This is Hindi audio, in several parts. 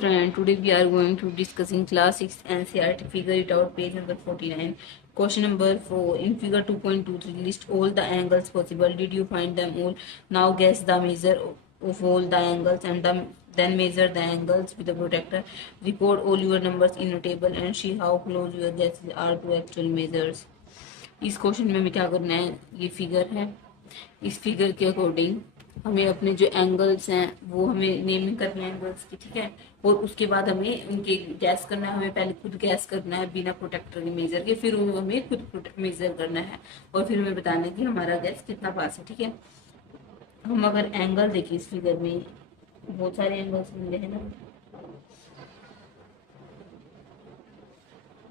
friend, today we are going to discussing class 6 NCERT. Figure it out, page number 49. Question number 4. In figure 2.23, list all the angles possible. Did you find them all? Now guess the measure of all the angles and then measure the angles with the protractor. Record all your numbers in a table and see how close your guesses are to actual measures. इस क्वेश्चन में हमें क्या करना है, ये फिगर है, इस फिगर के अकॉर्डिंग हमें अपने जो एंगल्स हैं वो हमें नेमिंग करनी है एंगल्स की, ठीक है। और उसके बाद हमें उनके गैस करना है, हमें पहले खुद गैस करना है बिना प्रोटेक्टर के मेजर के, फिर हमें खुद मेजर करना है और फिर हमें बताना है कि हमारा गैस कितना पास है, ठीक है। हम अगर एंगल देखिए इस फिगर में बहुत सारे एंगल्स मिले हैं ना,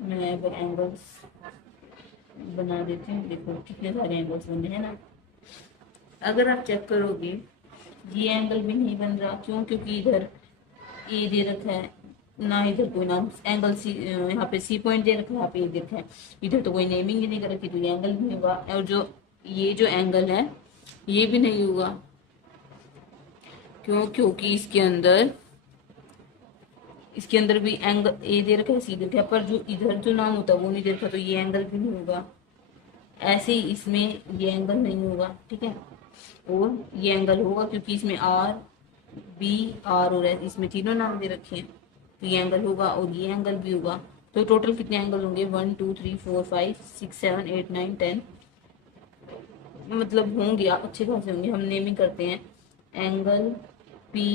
मैं अगर एंगल्स बना देती हूँ, देखो कितने सारे एंगल्स बने हैं ना। अगर आप चेक करोगे ये एंगल भी नहीं बन रहा, क्यों? क्योंकि इधर ए दे रखा है ना, इधर कोई नाम एंगल सी, यहाँ पे सी पॉइंट दे रखा है, यहाँ पे ए दे रखा है, इधर तो कोई नेमिंग ही नहीं कर रखी, तो ये एंगल भी नहीं होगा। और जो ये जो एंगल है ये भी नहीं होगा, क्यों? क्योंकि इसके अंदर भी एंगल ए दे रखा है, सी दे रखा है, पर जो इधर जो नाम होता है वो नहीं दे रखा, तो ये एंगल भी नहीं होगा। ऐसे ही इसमें ये एंगल नहीं होगा, ठीक है। और ये एंगल होगा क्योंकि इसमें आर बी आर और एस, इसमें तीनों नाम दे रखे हैं, तो ये एंगल होगा और ये एंगल भी होगा। तो टोटल कितने एंगल होंगे? 1 2 3 4 5 6 7 8 9 10, मतलब होंगे अच्छे खासे होंगे। हम नेमिंग करते हैं एंगल पी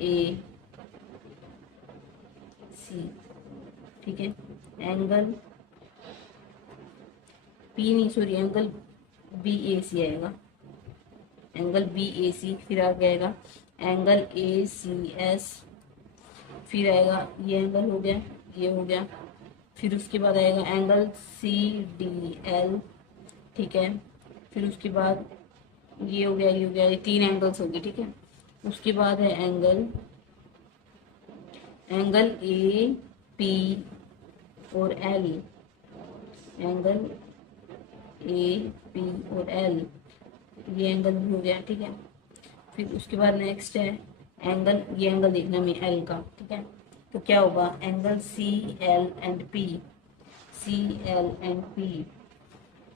ए सी, ठीक है। एंगल पी नहीं, सॉरी, एंगल बी ए सी आएगा, एंगल बी ए सी, फिर आगे आएगा एंगल ए सी एस, फिर आएगा ये एंगल हो गया, ये हो गया, फिर उसके बाद आएगा एंगल सी डी एल, ठीक है। फिर उसके बाद ये हो गया, ये हो गया, ये तीन एंगल्स हो गए, ठीक है। उसके बाद है एंगल ए पी और एल, एंगल ए पी और एल, ये एंगल भी हो गया, ठीक है। फिर उसके बाद नेक्स्ट है एंगल, ये एंगल देखना में एल का, ठीक है। तो क्या होगा? Angle C L and P, C L and P.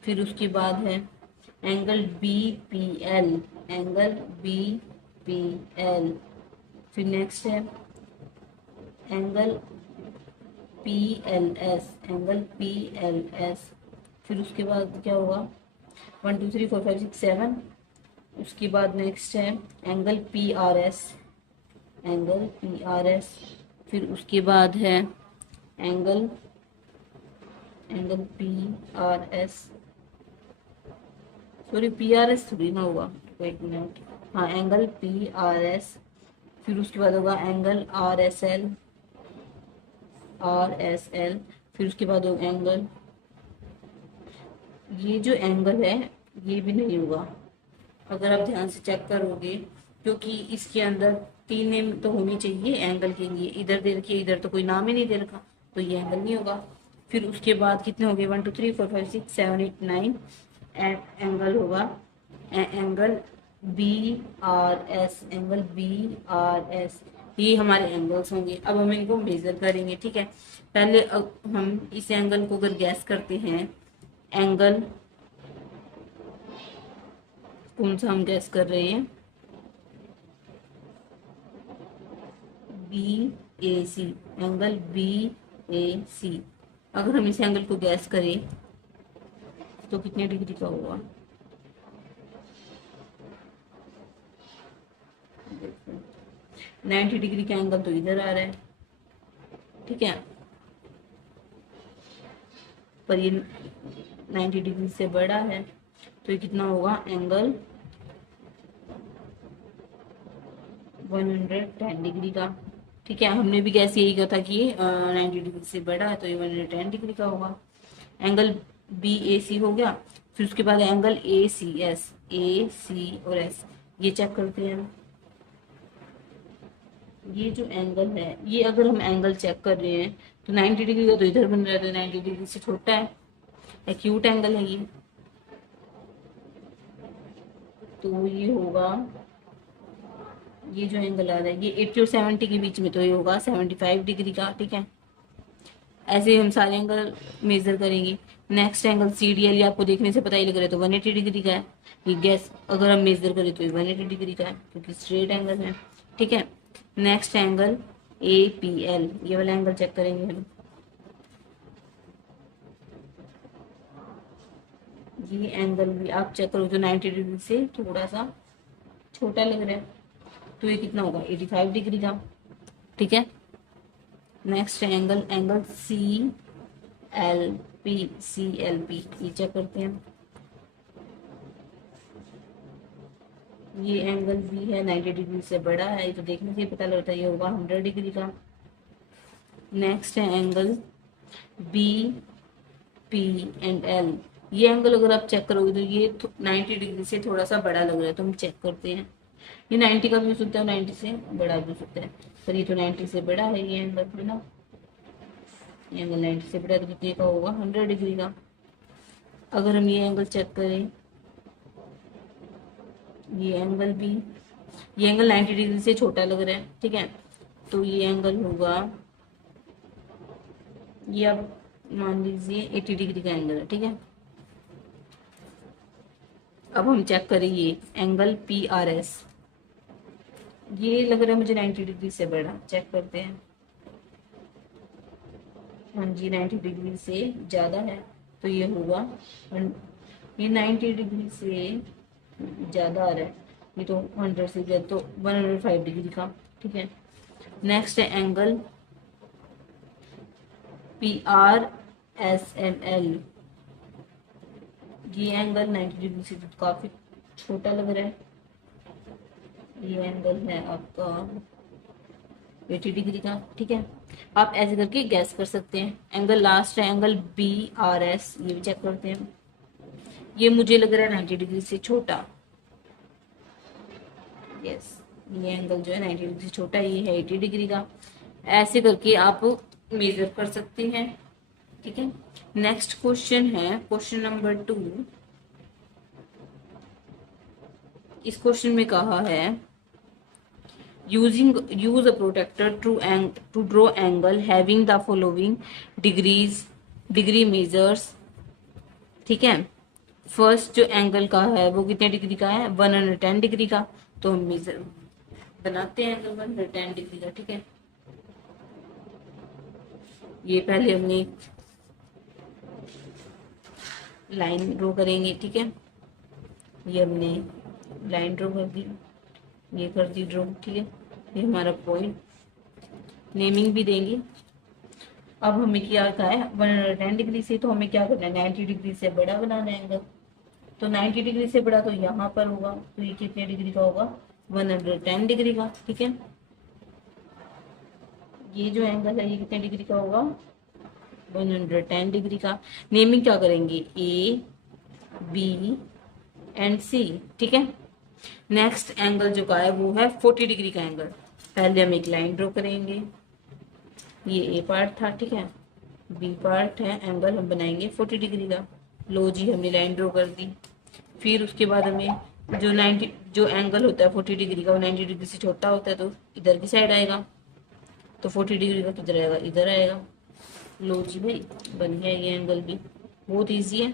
फिर उसके बाद है angle B P L, angle B P L. फिर नेक्स्ट है angle P L S, angle P L S. फिर उसके बाद क्या होगा? 1 2 3 4 5 6 7। उसके बाद नेक्स्ट है angle P R S, angle P R S. फिर उसके बाद है angle P R S, sorry P R S थोड़ी ना होगा, वेट मिनट, हाँ एंगल पी आर एस। फिर उसके बाद होगा angle R S L, R S L. फिर उसके बाद होगा एंगल, ये जो एंगल है ये भी नहीं होगा अगर आप ध्यान से चेक करोगे, क्योंकि इसके अंदर तीन नेम तो होनी चाहिए एंगल के लिए, इधर दे रखी है, इधर तो कोई नाम ही नहीं दे रखा, तो ये एंगल नहीं होगा। फिर उसके बाद कितने हो गए? 1 2 3 4 5 6 7 8 9 एंगल होगा angle B R S, angle B R S, ये हमारे एंगल्स होंगे। अब हम इनको मेजर करेंगे, ठीक है। पहले हम इस एंगल को अगर गैस करते हैं, एंगल कौन सा हम गैस कर रहे हैं? बी ए सी, एंगल बी ए सी। अगर हम इस एंगल को गैस करें तो कितने डिग्री का होगा? देखो 90 डिग्री का एंगल तो इधर आ रहा है, ठीक है, पर ये 90 डिग्री से बड़ा है, तो ये कितना होगा? एंगल 110 डिग्री का, ठीक है। हमने भी गैस यही कहा था कि 90 डिग्री से बड़ा है, तो ये 110 डिग्री का होगा। एंगल बी ए सी हो गया। फिर उसके बाद एंगल ए सी एस, ए सी और एस, ये चेक करते हैं। ये जो एंगल है, ये अगर हम एंगल चेक कर रहे हैं तो 90 डिग्री का तो इधर बन रहा है, तो 90 डिग्री से छोटा है, एक्यूट एंगल है ये, तो ये होगा ये जो एंगल आ रहा है ये 80 और 70 के बीच में, तो ये होगा 75 डिग्री का। ठीक है, ऐसे ही हम सारे एंगल मेजर करेंगे। Next angle C D L, ये आपको देखने से पता ही लग रहा है, तो 180 डिग्री का है। ये गैस अगर हम मेजर करें तो ये 180 डिग्री का है, क्योंकि स्ट्रेट एंगल है। ठीक है, next angle A P L, ये वाला एंगल चेक करेंगे हम। ये एंगल भी आप चेक करो तो 90 डिग्री से थोड़ा सा छोटा लग रहा है, तो ये कितना होगा 85 डिग्री का। ठीक है, next angle, angle C L P, C L P, ये चेक करते हैं। ये एंगल भी है 90 डिग्री से बड़ा है, ये तो देखने से ही पता लगता है, ये होगा 100 डिग्री का। नेक्स्ट है angle B P and L, ये एंगल अगर आप चेक करोगे तो ये 90 डिग्री से थोड़ा सा बड़ा लग रहा है, तो हम चेक करते हैं। ये 90 का भी हो सकता है, 90 से बड़ा भी हो सकता है, पर ये तो 90 से बड़ा है ये एंगल, है ना। ये एंगल 90 से बड़ा है, तो कितने का होगा 100 डिग्री का। अगर हम ये एंगल चेक करें, ये एंगल भी, ये एंगल 90 डिग्री से छोटा लग रहा है। ठीक है, तो ये एंगल होगा, ये आप मान लीजिए 80 डिग्री का एंगल है। ठीक है, अब हम चेक करें ये एंगल पी आर एस, ये लग रहा है मुझे 90 डिग्री से बड़ा, चेक करते हैं। हाँ जी, 90 डिग्री से ज़्यादा है, तो ये होगा, ये 90 डिग्री से ज़्यादा आ रहा है, ये तो 100 से ज़्यादा, तो 105 डिग्री का। ठीक है, नेक्स्ट है angle P R S and L, ये एंगल 90 डिग्री से तो काफ़ी छोटा लग रहा है। ये एंगल है आपका 80 डिग्री का। ठीक है, आप ऐसे करके गैस कर सकते हैं। एंगल लास्ट है एंगल बी आर एस, ये भी चेक करते हैं। ये मुझे लग रहा है 90 डिग्री से छोटा, यस, ये एंगल जो है 90 डिग्री से छोटा, ये है 80 डिग्री का। ऐसे करके आप मेजर कर सकते हैं। ठीक है, नेक्स्ट क्वेश्चन है क्वेश्चन नंबर 2। इस क्वेश्चन में कहा है use a protractor to draw angle having the following degree measures। ठीक है, फर्स्ट जो एंगल का है वो कितने डिग्री का है 110 डिग्री का, तो हम मेजर बनाते हैं एंगल 110 डिग्री का। ठीक है, ये पहले हमने लाइन ड्रॉ करेंगे। ठीक है, ये हमने लाइन ड्रॉ कर दी, ये कर दी ड्रॉ। ठीक है, ये हमारा पॉइंट, नेमिंग भी देंगे। अब हमें क्या कहा है 110 डिग्री से, तो हमें क्या करना है 90 डिग्री से बड़ा बनाना है एंगल, तो 90 डिग्री से बड़ा तो यहाँ पर होगा, तो ये कितने डिग्री का होगा 110 डिग्री का। ठीक है, ये जो एंगल है ये कितने डिग्री का होगा 110 डिग्री का। नेमिंग क्या करेंगे ए बी एंड सी। ठीक है, नेक्स्ट एंगल जो का है वो है 40 डिग्री का एंगल। पहले हम एक लाइन ड्रॉ करेंगे, ये ए पार्ट था। ठीक है, बी पार्ट है, एंगल हम बनाएंगे 40 डिग्री का। लो जी, हमने लाइन ड्रॉ कर दी। फिर उसके बाद हमें जो एंगल होता है 40 डिग्री का वो 90 डिग्री से छोटा होता है, तो इधर की साइड आएगा, तो 40 डिग्री का किधर आएगा इधर आएगा। लो जी भाई, बन गया ये एंगल भी, बहुत ईजी है,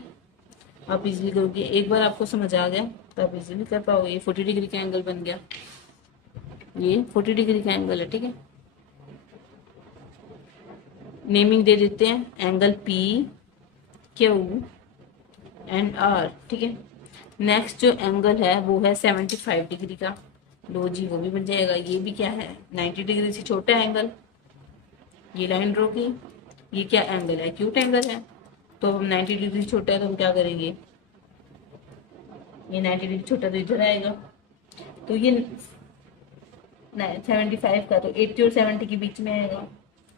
आप इजीली करोगे। एक बार आपको समझ आ गया तो आप इजीली कर पाओगे। ये 40 डिग्री का एंगल बन गया, ये 40 डिग्री का एंगल है। ठीक है, नेमिंग दे देते हैं angle P Q and R. ठीक है, नेक्स्ट जो एंगल है वो है 75 डिग्री का। लो जी, वो भी बन जाएगा। ये भी क्या है 90 डिग्री से छोटा एंगल, ये लाइन ड्रॉ की, ये क्या एंगल है एक्यूट एंगल है, तो हम 90 डिग्री छोटा है तो हम क्या करेंगे, ये 90 डिग्री छोटा तो इधर आएगा, तो ये 75 का तो 80 और 70 के बीच में आएगा।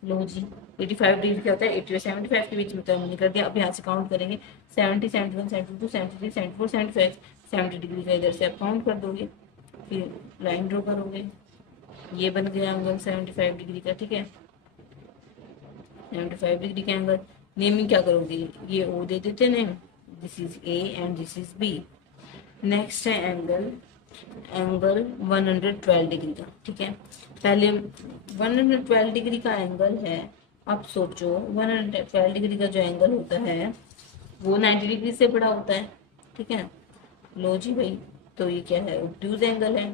लो जी, 85 डिग्री क्या होता है 80 और 75 के बीच में, तो हमने कर दिया। अब यहाँ से काउंट करेंगे 70 71 72 73 74 75, 70 डिग्री का इधर से आप काउंट कर दोगे, फिर लाइन ड्रॉ करोगे, ये बन गया एंगल 75 डिग्री का। ठीक है, 75 डिग्री का एंगल। नेमिंग क्या करोगे, ये ओ दे देते name, this is A and this is B. Next है एंगल एंगल 112 डिग्री का। ठीक है, पहले 112 डिग्री का एंगल है। अब सोचो 112 डिग्री का जो एंगल होता है वो 90 डिग्री से बड़ा होता है। ठीक है, लो जी भाई, तो ये क्या है, ऑब्ट्यूज एंगल है।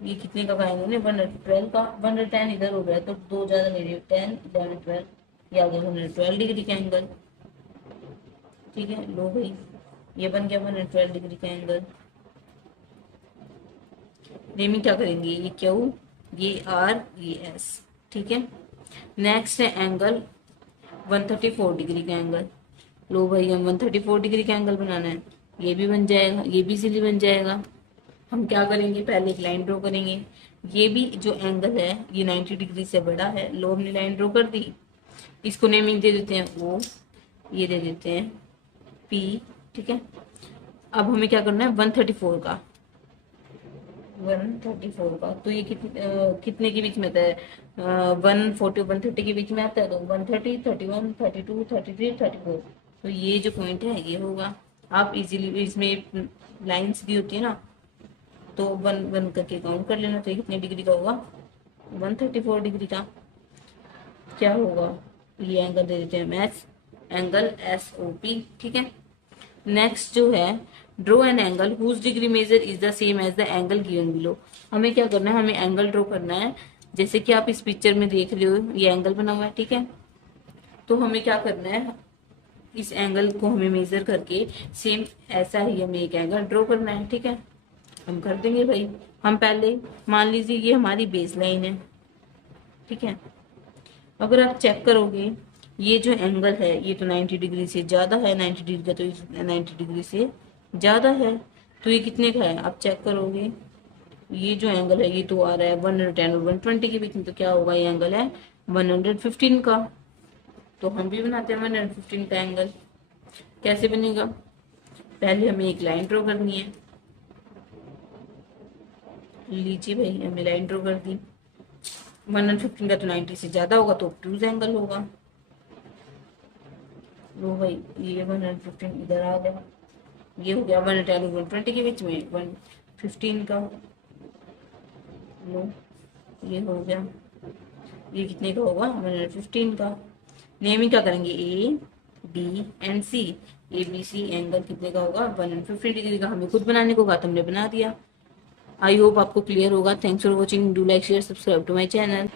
ये कितने का एंगल है, 112 का। 110 इधर हो गया तो दो ज्यादा मेरे 10 11 12, ये आ गया 112 डिग्री का एंगल। ठीक है, लो भाई, ये बन गया 112 डिग्री का एंगल। नेमिंग क्या करेंगे, ये क्यू, ये आर, ये एस। ठीक है, नेक्स्ट है एंगल 134 डिग्री का एंगल। लो भाई, हम 134 डिग्री का एंगल बनाना है, ये भी बन जाएगा, ये भी इजीली बन जाएगा। हम क्या करेंगे, पहले एक लाइन ड्रॉ करेंगे। ये भी जो एंगल है ये 90 डिग्री से बड़ा है। लो, हमने लाइन ड्रॉ कर दी, इसको नेमिंग दे देते हैं ओ, ये दे देते हैं पी। ठीक है, अब हमें क्या करना है, 134 का, 134 का, तो ये कितने के बीच में आता है, 140 130 के बीच में आता है। तो 130 31 32 33 34, तो ये जो पॉइंट है ये होगा। आप इजीली इसमें लाइंस दी होती है ना, तो वन वन करके काउंट कर लेना। तो ये कितने डिग्री का होगा, 134 डिग्री का। क्या होगा, ये एंगल दे देते हैं match, angle S O P. ठीक है, नेक्स्ट जो है, draw an angle whose degree measure is the same as the angle given below. हमें क्या करना है, हमें एंगल ड्रॉ करना है। जैसे कि आप इस पिक्चर में देख रहे हो, ये एंगल बना हुआ है। ठीक है, तो हमें क्या करना है, इस एंगल को हमें मेजर करके सेम ऐसा ही हमें एक एंगल ड्रॉ करना है। ठीक है, हम कर देंगे भाई। हम पहले मान लीजिए ये हमारी बेस लाइन है। ठीक है, अगर आप चेक करोगे, ये जो एंगल है ये तो 90 डिग्री से ज्यादा है, 90 डिग्री का, तो 90 डिग्री से ज्यादा है। तो ये कितने का है, आप चेक करोगे, ये जो एंगल है ये तो आ रहा है 110 और 120 के बीच में। तो क्या होगा, ये एंगल है 115 का। तो हम भी बनाते हैं 115 का एंगल। कैसे बनेगा, पहले हमें एक लाइन ड्रॉ करनी है। लीजिए भाई, हमने लाइन ड्रॉ कर दी। 115 का तो 90 से ज्यादा होगा, तो ऑब्ट्यूज एंगल होगा। लो भाई, ये 115 इधर आ गया, ये हो गया 110 और 120 के बीच में 115 का। लो, ये हो गया, ये कितने का होगा, 115 का। नेमिंग क्या करेंगे, A B and C. A B C angle कितने का होगा, 115 डिग्री का। हमें खुद बनाने को कहा, तुमने बना दिया। आई होप आपको क्लियर होगा। Thanks for watching, do like share subscribe to my channel.